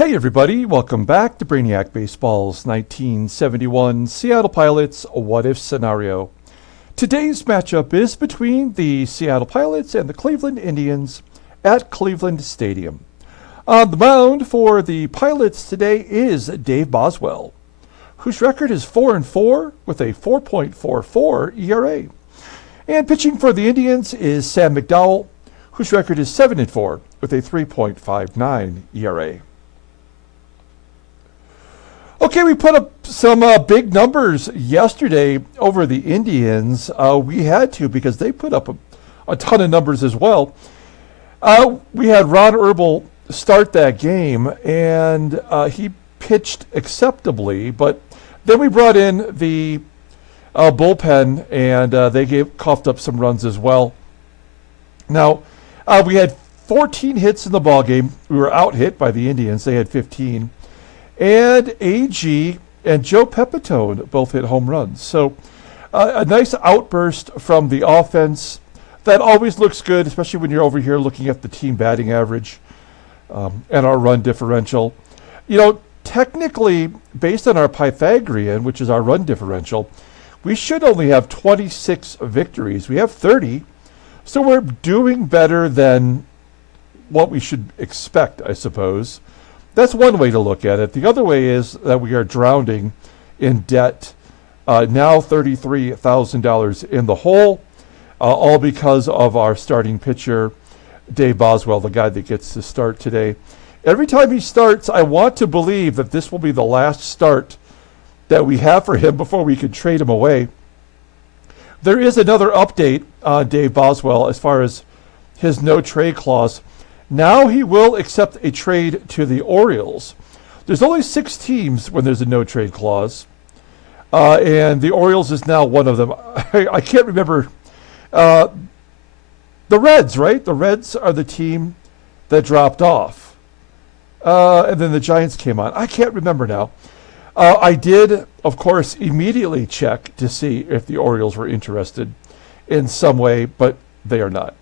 Hey everybody, welcome back to Brainiac Baseball's 1971 Seattle Pilots What If Scenario. Today's matchup is between the Seattle Pilots and the Cleveland Indians at Cleveland Stadium. On the mound for the Pilots today is Dave Boswell, whose record is 4-4 with a 4.44 ERA. And pitching for the Indians is Sam McDowell, whose record is 7-4 with a 3.59 ERA. Okay, we put up some big numbers yesterday over the Indians. We had to because they put up a ton of numbers as well. We had Ron Herbel start that game, and he pitched acceptably, but then we brought in the bullpen, and they coughed up some runs as well. Now, we had 14 hits in the ballgame. We were out-hit by the Indians. They had 15. And AGEE and Joe PEPITONE both hit home runs. So a nice outburst from the offense. That always looks good, especially when you're over here looking at the team batting average and our run differential. You know, technically, based on our Pythagorean, which is our run differential, we should only have 26 victories. We have 30, so we're doing better than what we should expect, I suppose. That's one way to look at it. The other way is that we are drowning in debt, now $33,000 in the hole, all because of our starting pitcher, Dave Boswell, the guy that gets to start today. Every time he starts, I want to believe that this will be the last start that we have for him before we can trade him away. There is another update on Dave Boswell as far as his no-trade clause. Now he will accept a trade to the Orioles. There's only 6 teams when there's a no-trade clause, and the Orioles is now one of them. I can't remember. The Reds, right? The Reds are the team that dropped off, and then the Giants came on. I can't remember now. I did, of course, immediately check to see if the Orioles were interested in some way, but they are not.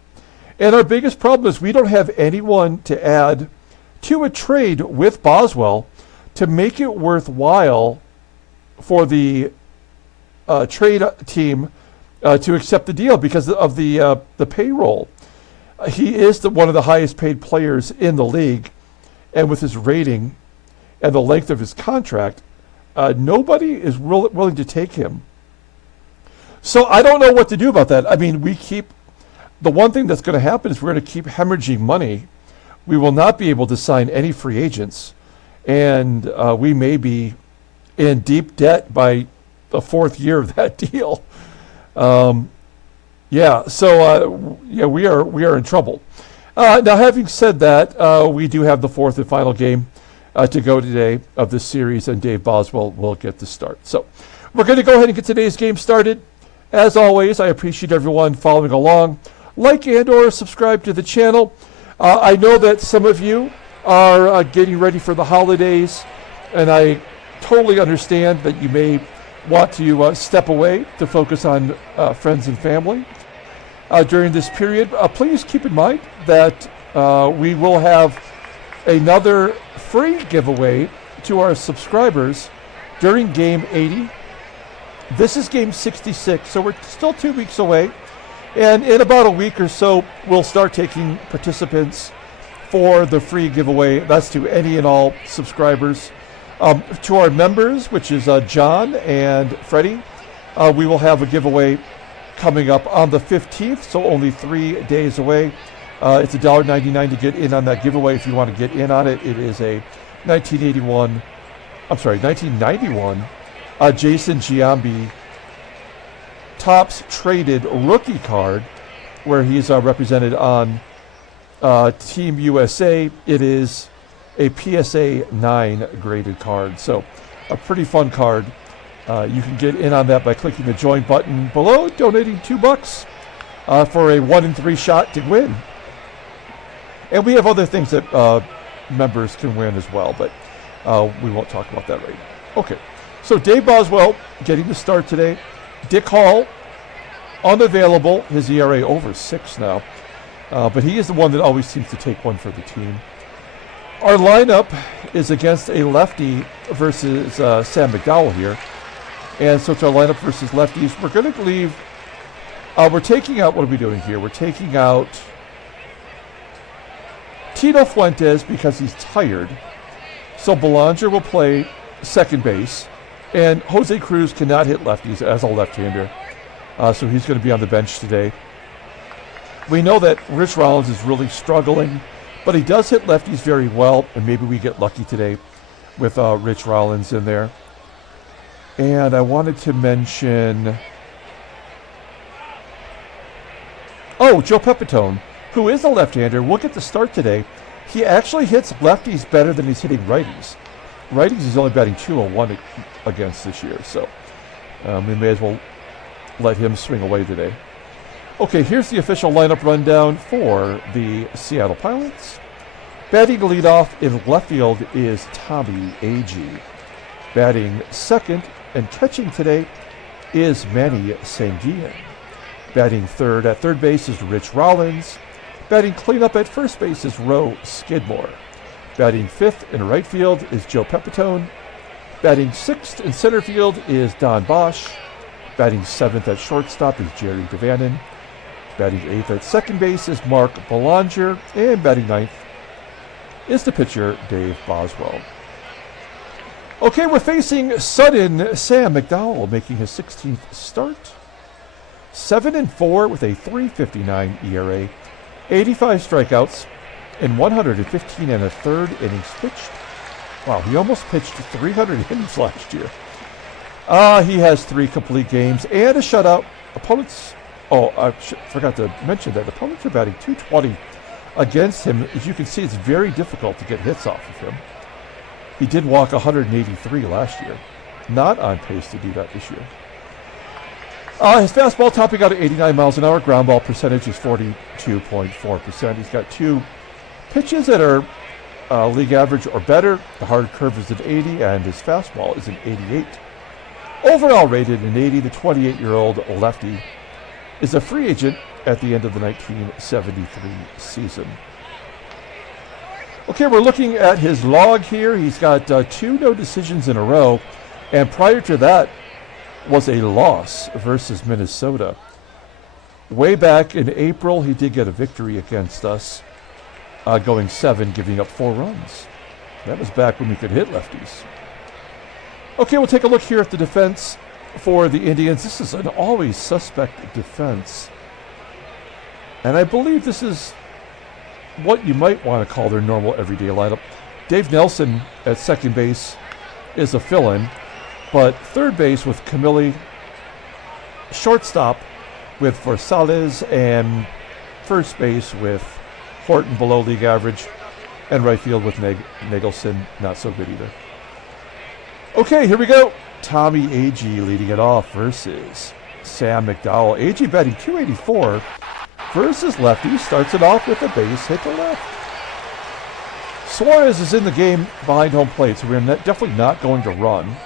And our biggest problem is we don't have anyone to add to a trade with Boswell to make it worthwhile for the trade team to accept the deal because of the payroll. He is one of the highest paid players in the league, and with his rating and the length of his contract, nobody is willing to take him. So I don't know what to do about that. I mean, the one thing that's going to happen is we're going to keep hemorrhaging money. We will not be able to sign any free agents, and we may be in deep debt by the 4th year of that deal. We are in trouble. Now, having said that, we do have the 4th and final game to go today of this series, and Dave Boswell will get the start. So we're going to go ahead and get today's game started. As always, I appreciate everyone following along. Like and or subscribe to the channel. I know that some of you are getting ready for the holidays, and I totally understand that you may want to step away to focus on friends and family during this period. Please keep in mind that we will have another free giveaway to our subscribers during Game 80. This is Game 66, so we're still 2 weeks away. And in about a week or so, we'll start taking participants for the free giveaway. That's to any and all subscribers. To our members, which is John and Freddie, we will have a giveaway coming up on the 15th, so only 3 days away. It's $1.99 to get in on that giveaway if you want to get in on it. It is a 1991 Jason Giambi Topps traded rookie card, where he's represented on Team USA. It is a PSA 9 graded card, so a pretty fun card. You can get in on that by clicking the join button below, donating $2 for a 1-in-3 shot to win. And we have other things that members can win as well, but we won't talk about that right now. Okay, so Dave Boswell getting the start today. Dick Hall, unavailable. His ERA over 6 now. But he is the one that always seems to take one for the team. Our lineup is against a lefty versus Sam McDowell here. And so it's our lineup versus lefties. We're going to leave, we're taking out, what are we doing here? We're taking out Tito Fuentes because he's tired. So Belanger will play second base. And Jose Cruz cannot hit lefties as a left-hander. So he's going to be on the bench today. We know that Rich Rollins is really struggling, but he does hit lefties very well, and maybe we get lucky today with Rich Rollins in there. And I wanted to mention, Joe Pepitone, who is a left-hander, will get the start today. He actually hits lefties better than he's hitting righties. Righties he's only batting 201 against this year, so we may as well let him swing away today. Okay, here's the official lineup rundown for the Seattle Pilots. Batting leadoff in left field is Tommie, AGEE. Batting second and catching today is Manny, SANGUILLEN. Batting third at third base is Rich Rollins. Batting cleanup at first base is SKIDMORE. Batting fifth in right field is Joe Pepitone. Batting sixth in center field is Don Bosch. Batting seventh at shortstop is Jerry DaVANON. Batting eighth at second base is Mark Belanger. And batting ninth is the pitcher, Dave Boswell. Okay, we're facing sudden Sam McDowell, making his 16th start. 7-4 with a 3.59 ERA, 85 strikeouts, and 115 and a third innings pitched. Wow, he almost pitched 300 innings last year. He has 3 complete games and a shutout. Opponents, I forgot to mention that opponents are batting .220 against him. As you can see, it's very difficult to get hits off of him. He did walk 183 last year. Not on pace to do that this year. His fastball topping out at 89 miles an hour. Ground ball percentage is 42.4%. He's got 2 pitches that are league average or better. The hard curve is an 80, and his fastball is an 88. Overall rated an 80, the 28-year-old lefty is a free agent at the end of the 1973 season. Okay, we're looking at his log here. He's got 2 no decisions in a row, and prior to that was a loss versus Minnesota. Way back in April, he did get a victory against us, going 7, giving up 4 runs. That was back when we could hit lefties. Okay, we'll take a look here at the defense for the Indians. This is an always suspect defense. And I believe this is what you might want to call their normal everyday lineup. Dave Nelson at second base is a fill-in, but third base with CAMILLI, shortstop with VERSALLES, and first base with HORTON below league average, and right field with NAGELSON, not so good either. Okay, here we go. Tommie, AGEE leading it off versus Sam McDowell. AGEE batting .284 versus lefty. Starts it off with a base hit to left. SUAREZ is in the game behind home plate, so we're definitely not going to run.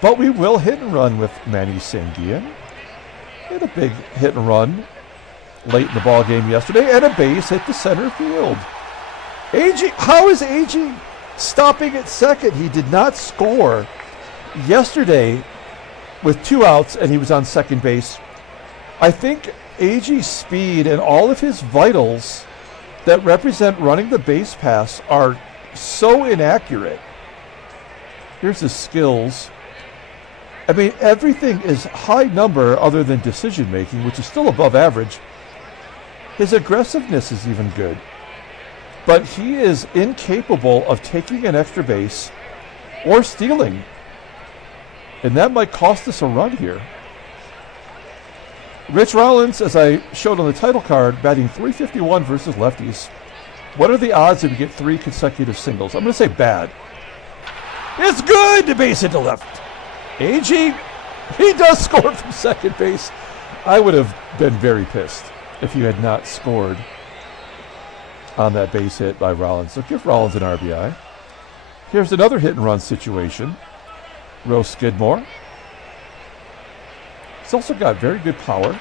But we will hit and run with Manny, SANGUILLEN. Had a big hit and run late in the ball game yesterday, and a base hit to center field. AGEE, how is AGEE stopping at second? He did not score yesterday with 2 outs, and he was on second base. I think AGEE's speed and all of his vitals that represent running the base pass are so inaccurate. Here's his skills. I mean, everything is high number other than decision making, which is still above average. His aggressiveness is even good. But he is incapable of taking an extra base or stealing. And that might cost us a run here. Rich Rollins, as I showed on the title card, batting .351 versus lefties. What are the odds that we get 3 consecutive singles? I'm going to say bad. It's good to base hit to left. AGEE, he does score from second base. I would have been very pissed if you had not scored on that base hit by Rollins. So give Rollins an RBI. Here's another hit and run situation. SKIDMORE. He's also got very good power.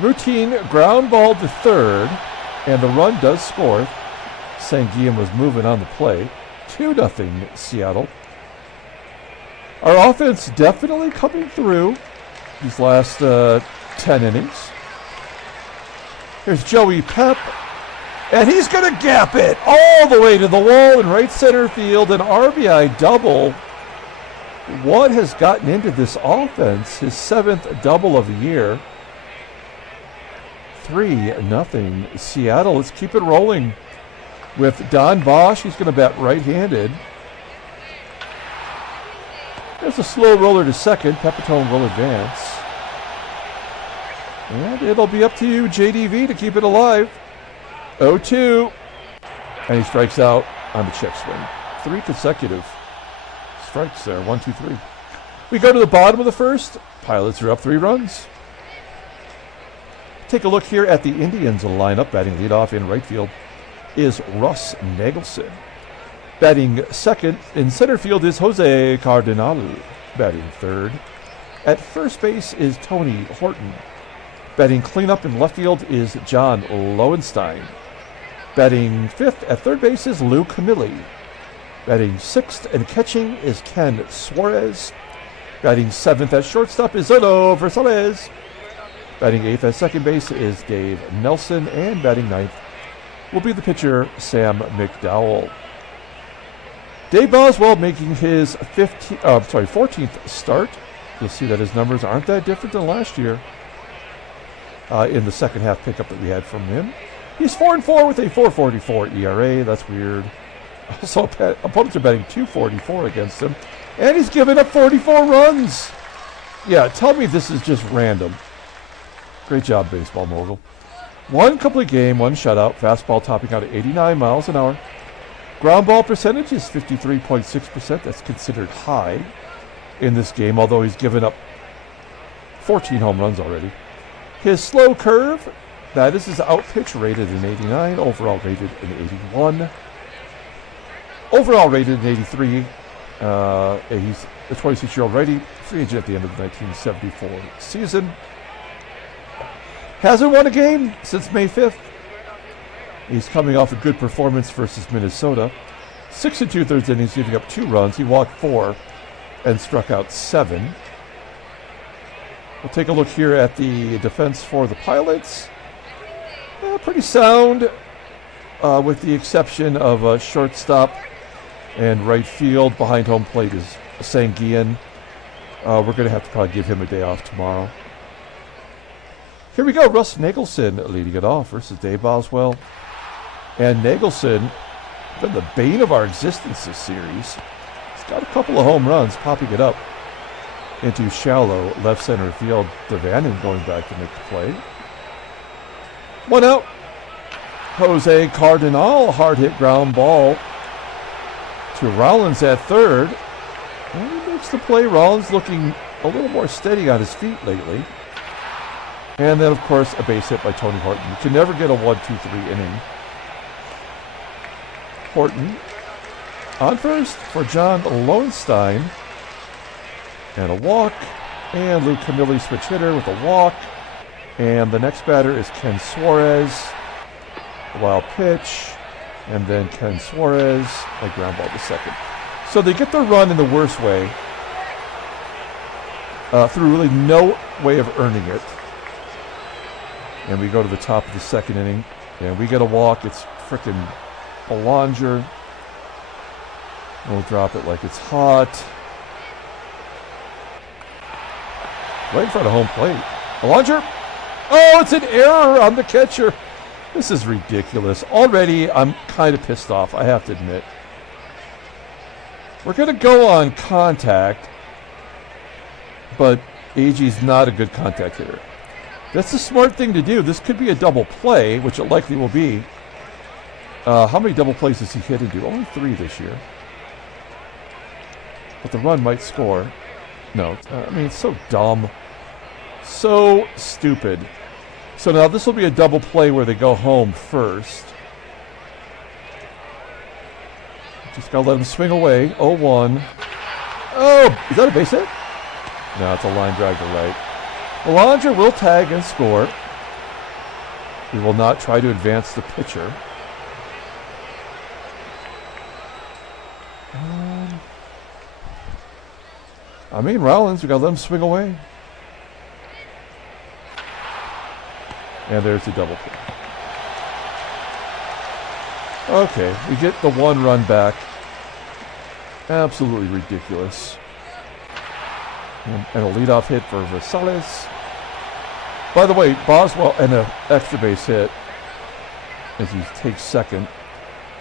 Routine ground ball to third, and the run does score. SANGUILLEN was moving on the play. 2-0 Seattle. Our offense definitely coming through these last 10 innings. Here's Joey Pep. And he's going to gap it all the way to the wall in right center field. An RBI double. What has gotten into this offense? His 7th double of the year. 3-0 Seattle. Let's keep it rolling with Don Bosch. He's going to bat right-handed. There's a slow roller to second. Pepitone will advance. And it'll be up to you, JDV, to keep it alive. 0-2. And he strikes out on the check swing. 3 consecutive strikes there. 1, 2, 3. We go to the bottom of the first. Pilots are up 3 runs. Take a look here at the Indians lineup. Batting leadoff in right field is Russ NAGELSON. Batting second in center field is Jose CARDENAL. Batting third at first base is Tony Horton. Batting cleanup in left field is John Lowenstein. Batting fifth at third base is Lou CAMILLI. Batting sixth and catching is Ken SUAREZ. Batting seventh at shortstop is Zoilo VERSALLES. Batting eighth at second base is Dave Nelson, and batting ninth will be the pitcher Sam McDowell. Dave Boswell making his 14th start. You'll see that his numbers aren't that different than last year in the second half pickup that we had from him. He's 4-4 with a 4.44 ERA. That's weird. Also, opponents are batting 244 against him, and he's given up 44 runs. Yeah, tell me this is just random. Great job, baseball mogul. 1 complete game, 1 shutout. Fastball topping out at 89 miles an hour. Ground ball percentage is 53.6%. That's considered high in this game, although he's given up 14 home runs already. His slow curve, that is his out pitch, rated in 89. Overall rated in 81. Overall rated in 83. He's a 26-year-old righty, free agent at the end of the 1974 season. Hasn't won a game since May 5th. He's coming off a good performance versus Minnesota. 6 2/3 innings, giving up 2 runs. He walked 4 and struck out 7. We'll take a look here at the defense for the Pilots. Pretty sound, with the exception of a shortstop and right field. Behind home plate is SANGUILLEN. We're going to have to probably give him a day off tomorrow. Here we go. Russ NAGELSON leading it off versus Dave Boswell. And NAGELSON, been the bane of our existence this series. He's got a couple of home runs, popping it up into shallow left center field. DaVANON going back to make the play. 1 out. Jose CARDENAL, hard hit ground ball to Rollins at third. And he makes the play. Rollins looking a little more steady on his feet lately. And then, of course, a base hit by Tony Horton. You can never get a 1-2-3 inning. Horton on first for John Lowenstein. And a walk. And Lou CAMILLI switch hitter with a walk. And the next batter is Ken SUAREZ. A wild pitch. And then Ken SUAREZ, a ground ball to second. So they get the run in the worst way. Through really no way of earning it. And we go to the top of the second inning, and we get a walk. It's frickin' Belanger. We'll drop it like it's hot. Right in front of home plate. Belanger. Oh, it's an error on the catcher. This is ridiculous. Already, I'm kind of pissed off, I have to admit. We're going to go on contact, but AGEE's not a good contact hitter. That's the smart thing to do. This could be a double play, which it likely will be. How many double plays does he hit into? Only 3 this year. But the run might score. No, I mean, it's so dumb. So stupid. So now this will be a double play where they go home first. Just got to let him swing away. 0-1. Oh, is that a base hit? No, it's a line drive to right. Belanger will tag and score. He will not try to advance the pitcher. I mean, Rollins, we got to let him swing away. And there's the double play. Okay, we get the one run back. Absolutely ridiculous. And a leadoff hit for VERSALLES. By the way, Boswell and an extra base hit as he takes second.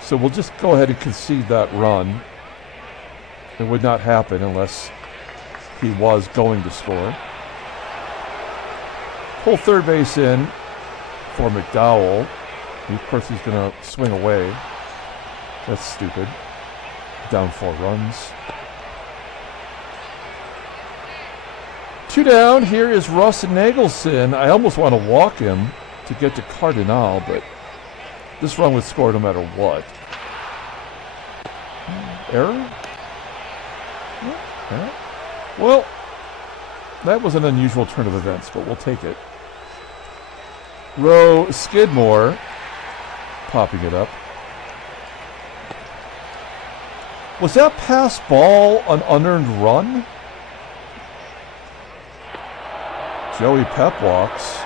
So we'll just go ahead and concede that run. It would not happen unless he was going to score. Pull third base in for McDowell. Of course, he's going to swing away. That's stupid. Down 4 runs. 2 down. Here is Russ and NAGELSON. I almost want to walk him to get to CARDENAL, but this run would score no matter what. Error? Yeah. Well, that was an unusual turn of events, but we'll take it. SKIDMORE popping it up. Was that pass ball an unearned run? Joey Pep walks.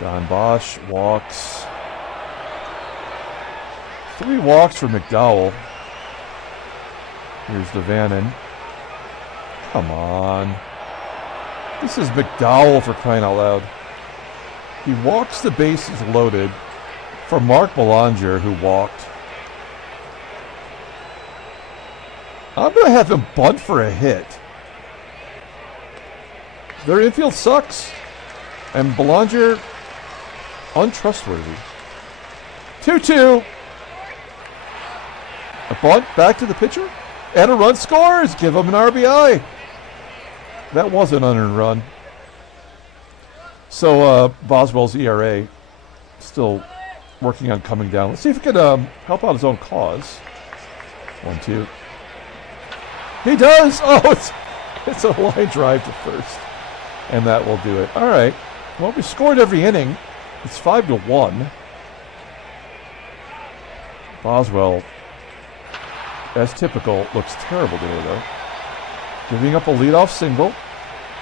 Don Bosch walks. 3 walks for McDowell. Here's DaVANON. Come on. This is McDowell, for crying out loud. He walks the bases loaded for Mark Belanger, who walked. I'm going to have him bunt for a hit. Their infield sucks. And Belanger, untrustworthy. 2-2. A bunt back to the pitcher. And a run scores. Give him an RBI. That was an unearned run. So Boswell's ERA still working on coming down. Let's see if he can help out his own cause. 1-2. He does. Oh, it's a line drive to first. And that will do it. All right. Well, we scored every inning. It's 5-1. Boswell, as typical, looks terrible today, though. Giving up a leadoff single.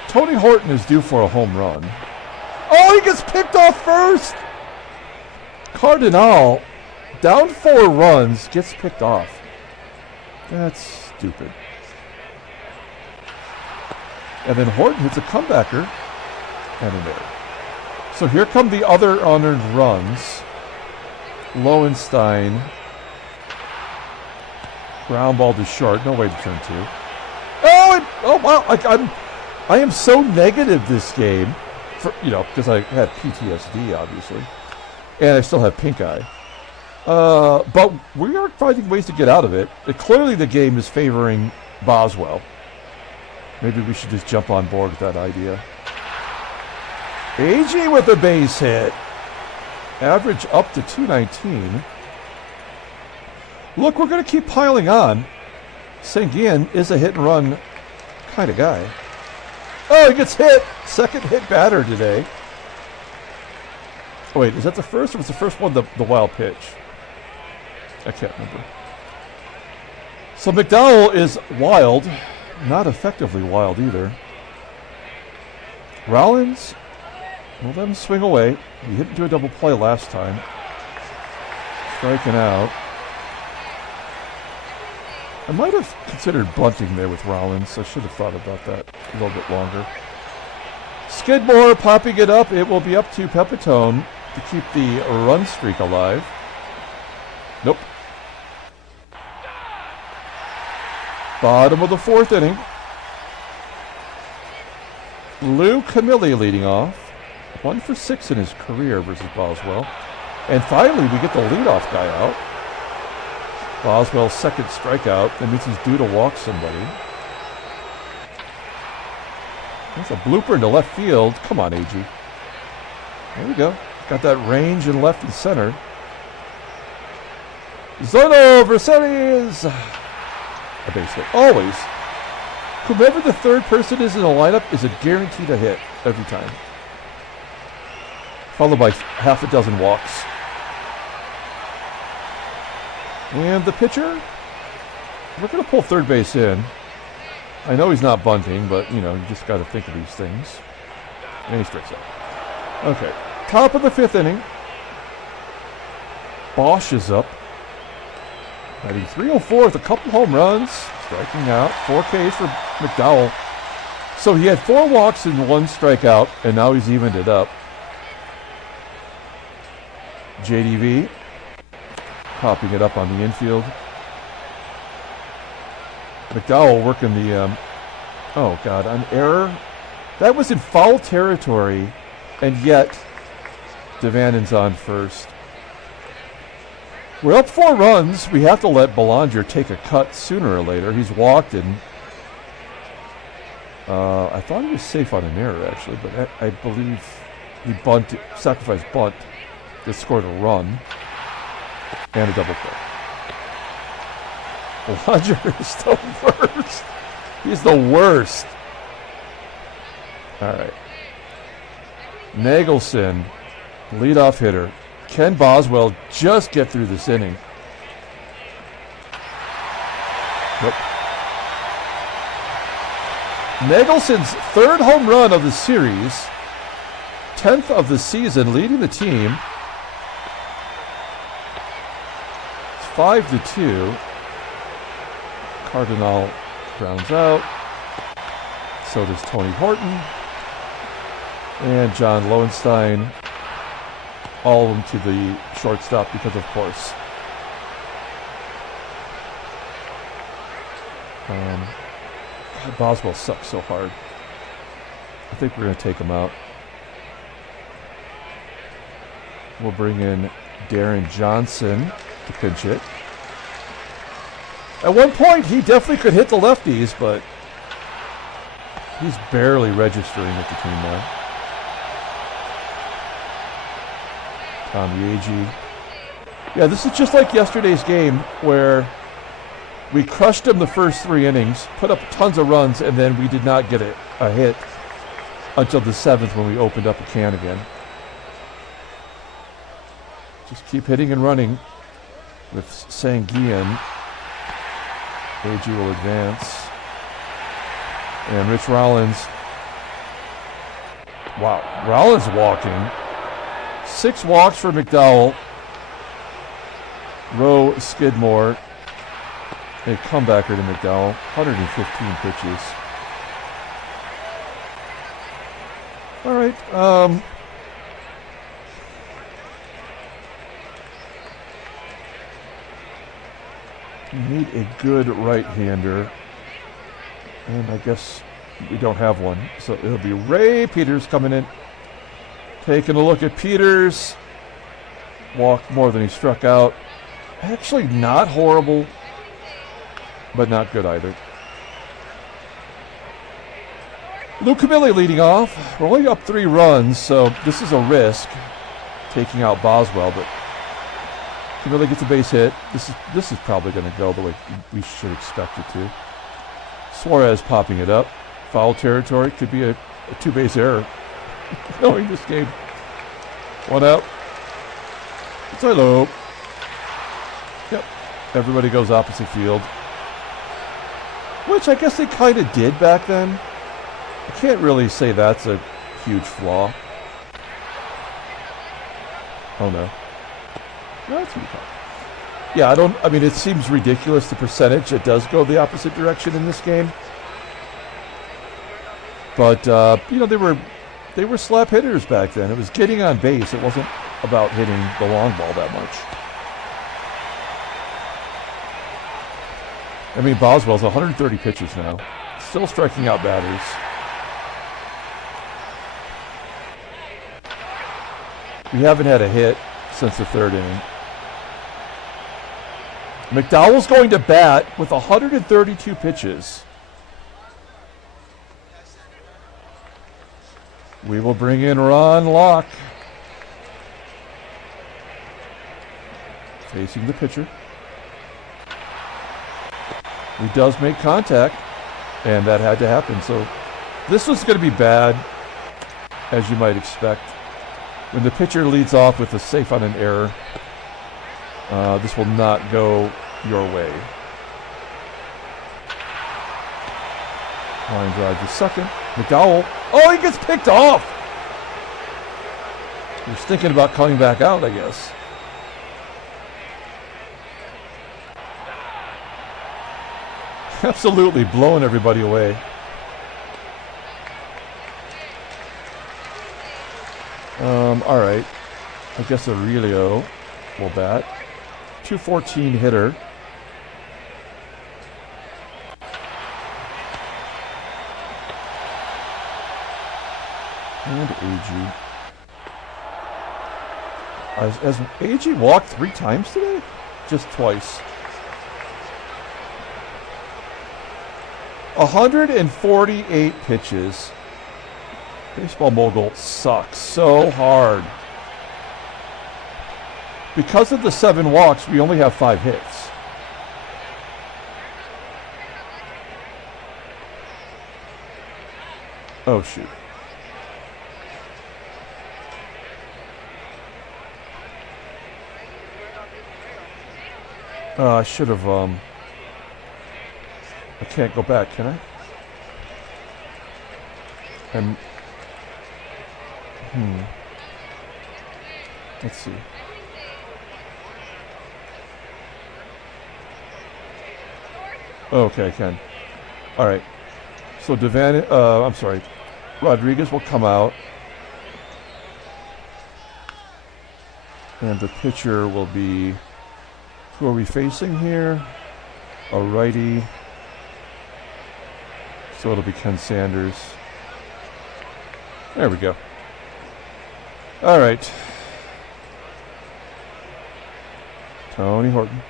Tony Horton is due for a home run. Oh, he gets picked off first! CARDENAL, down 4 runs, gets picked off. That's stupid. And then Horton hits a comebacker and an error. So here come the other unearned runs. Lowenstein. Ground ball to short. No way to turn 2. Oh wow! I am so negative this game, because I had PTSD obviously, and I still have pink eye. But we are finding ways to get out of it. Clearly, the game is favoring Boswell. Maybe we should just jump on board with that idea. AGEE with a base hit. Average up to 219. Look, we're going to keep piling on. SANGUILLEN is a hit and run kind of guy. Oh, he gets hit. Second hit batter today. Oh, wait, is that the first, or was the first one the wild pitch? I can't remember. So McDowell is wild. Not effectively wild either. Rollins, we'll let him swing away. He hit into a double play last time. Striking out. I might have considered bunting there with Rollins. I should have thought about that a little bit longer. SKIDMORE popping it up. It will be up to PEPITONE to keep the run streak alive. Nope. Bottom of the 4th inning. CAMILLI leading off. 1 for 6 in his career versus Boswell. And finally, we get the leadoff guy out. Boswell's second strikeout. That means he's due to walk somebody. That's a blooper into left field. Come on, AGEE. There we go. Got that range in left and center. Zoilo, VERSALLES. A base hit. Always. Whoever the third person is in the lineup is a guaranteed a hit every time. Followed by half a dozen walks. And the pitcher, We're going to pull third base in. I know he's not bunting, but, you know, you just got to think of these things. And he strikes out. Okay. Top of the 5th inning. Bosch is up. Batting .304 with a couple home runs. Striking out. 4 Ks for McDowell. So he had 4 walks and 1 strikeout, and now he's evened it up. JDV popping it up on the infield. McDowell working the, oh God, an error. That was in foul territory, and yet DaVanon's on first. We're up 4 runs. We have to let Belanger take a cut sooner or later. He's walked, and I thought he was safe on an error, actually, but I believe he sacrificed bunt that scored a run and a double play. Belanger is the worst. He's the worst. All right. NAGELSON, leadoff hitter. Can Boswell just get through this inning? Nope. NAGELSON's 3rd home run of the series, 10th of the season, leading the team. It's 5-2. CARDENAL grounds out. So does Tony Horton. And John Lowenstein. All of them to the shortstop because, of course. God, Boswell sucks so hard. I think we're going to take him out. We'll bring in Darren Johnson to pinch hit. At one point, he definitely could hit the lefties, but he's barely registering with the team now. Tommie, AGEE. Yeah, this is just like yesterday's game where we crushed him the first 3 innings, put up tons of runs, and then we did not get a hit until the 7th when we opened up a can again. Just keep hitting and running with SANGUILLEN. AGEE will advance. And Rich Rollins. Wow, Rollins walking. 6 walks for McDowell. Rowe, Skidmore. A comebacker to McDowell. 115 pitches. All right. We need a good right-hander. And I guess we don't have one. So it'll be Ray Peters coming in. Taking a look at Peters. Walked more than he struck out. Actually not horrible, but not good either. CAMILLI leading off. We're only up 3 runs, so this is a risk, taking out Boswell, but CAMILLI gets a base hit. This is probably going to go the way we should expect it to. SUAREZ popping it up. Foul territory. Could be a 2-base error. Knowing this game. 1 out. Zoilo. Yep. Everybody goes opposite field. Which I guess they kind of did back then. I can't really say that's a huge flaw. Oh no. No, that's pretty fun. Yeah, I mean, it seems ridiculous, the percentage. It does go the opposite direction in this game. But, you know, they were slap hitters back then. It was getting on base. It wasn't about hitting the long ball that much. I mean, Boswell's 130 pitches now. Still striking out batters. We haven't had a hit since the 3rd inning. McDowell's going to bat with 132 pitches. We will bring in Ron Locke. Facing the pitcher. He does make contact, and that had to happen. So this was going to be bad, as you might expect. When the pitcher leads off with a safe on an error, this will not go your way. Line drive to second. McDowell. Oh, he gets picked off. He was thinking about coming back out, I guess. Absolutely blowing everybody away. All right. I guess Aurelio will bat. 214 hitter. And AGEE. Has AGEE walked 3 times today? Just twice. 148 pitches. Baseball Mogul sucks so hard. Because of the 7 walks, we only have 5 hits. Oh, shoot. I should have, I can't go back, can I? Let's see. Okay, I can. All right. So I'm sorry. Rodriguez will come out. And the pitcher will be, who are we facing here? A righty. So it'll be Ken Sanders. There we go. All right. Tony Horton.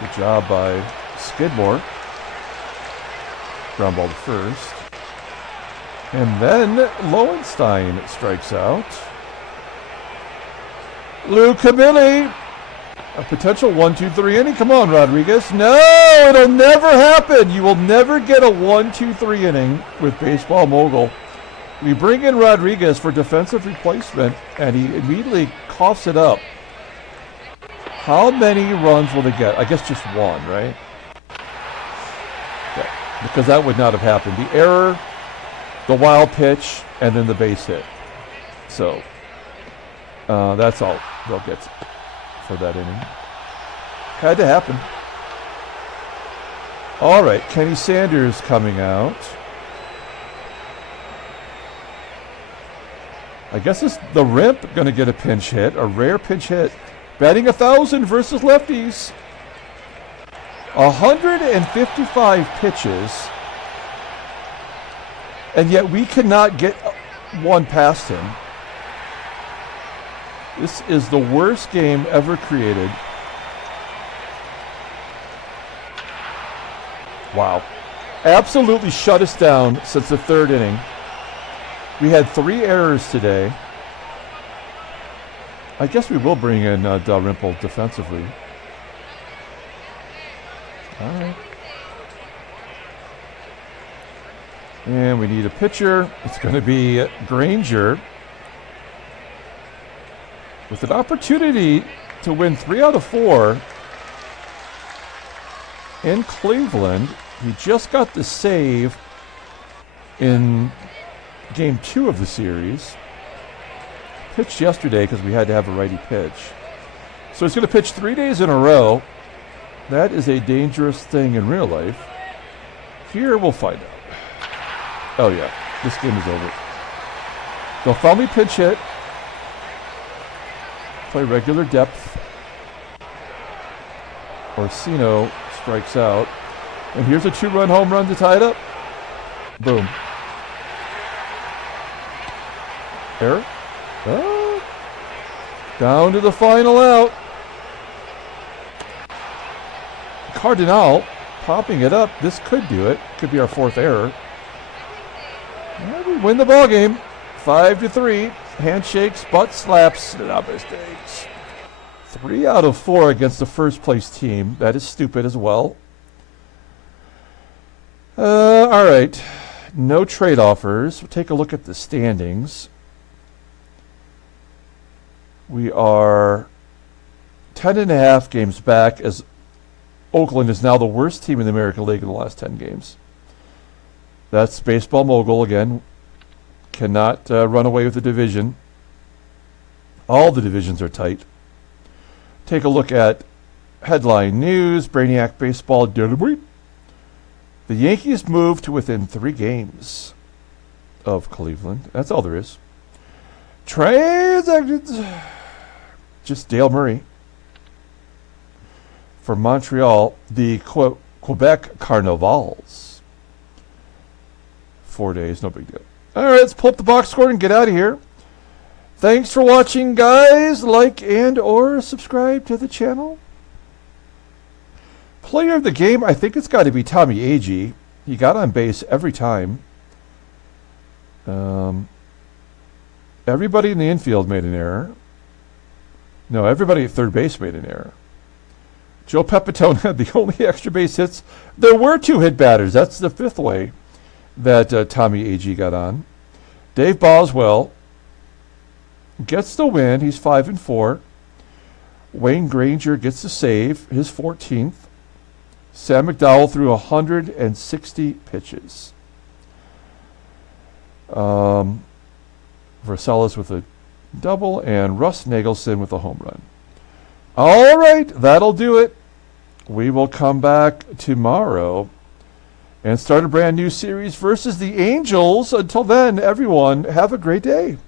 Good job by Skidmore. Ground ball to first. And then Lowenstein strikes out. Lou CAMILLI. A potential 1-2-3 inning. Come on, Rodriguez. No, it'll never happen. You will never get a 1-2-3 inning with Baseball Mogul. We bring in Rodriguez for defensive replacement, and he immediately coughs it up. How many runs will they get? I guess just 1, right? Okay. Because that would not have happened. The error, the wild pitch, and then the base hit. So that's all they'll get for that inning. Had to happen. All right, Kenny Sanders coming out. I guess it's the Rimp going to get a pinch hit, a rare pinch hit. Batting 1,000 versus lefties. 155 pitches. And yet we cannot get one past him. This is the worst game ever created. Wow. Absolutely shut us down since the 3rd inning. We had 3 errors today. I guess we will bring in Dalrymple defensively. All right. And we need a pitcher. It's going to be Granger. With an opportunity to win 3 out of 4 in Cleveland. He just got the save in Game 2 of the series. Pitched yesterday because we had to have a righty pitch. So he's going to pitch 3 days in a row. That is a dangerous thing in real life. Here we'll find out. Oh yeah, this game is over. They'll finally pinch hit. Play regular depth. Orsino strikes out. And here's a 2-run home run to tie it up. Boom. Error. Oh. Down to the final out. Cardinal popping it up. This could do it. Could be our 4th error. And we win the ball game. 5-3. Handshakes, butt slaps, not mistakes. 3 out of 4 against the first place team. That is stupid as well. All right. No trade offers. We'll take a look at the standings. We are 10.5 games back as Oakland is now the worst team in the American League in the last 10 games. That's baseball mogul again. Cannot run away with the division. All the divisions are tight. Take a look at headline news. Brainiac baseball. The Yankees moved to within 3 games of Cleveland. That's all there is. Transactions. Just Dale Murray. For Montreal, the Quebec Carnivals. 4 days, no big deal. All right, let's pull up the box score and get out of here. Thanks for watching, guys. Like and or subscribe to the channel. Player of the game, I think it's got to be Tommie AGEE. He got on base every time. Everybody in the infield made an error. No, everybody at third base made an error. Joe Pepitone had the only extra base hits. There were 2 hit batters. That's the 5th way that Tommie AGEE got on. Dave Boswell gets the win. He's 5-4. Wayne Granger gets the save, his 14th. Sam McDowell threw 160 pitches. VERSALLES with a double, and Russ NAGELSON with a home run. All right, that'll do it. We will come back tomorrow and start a brand new series versus the Angels. Until then, everyone, have a great day.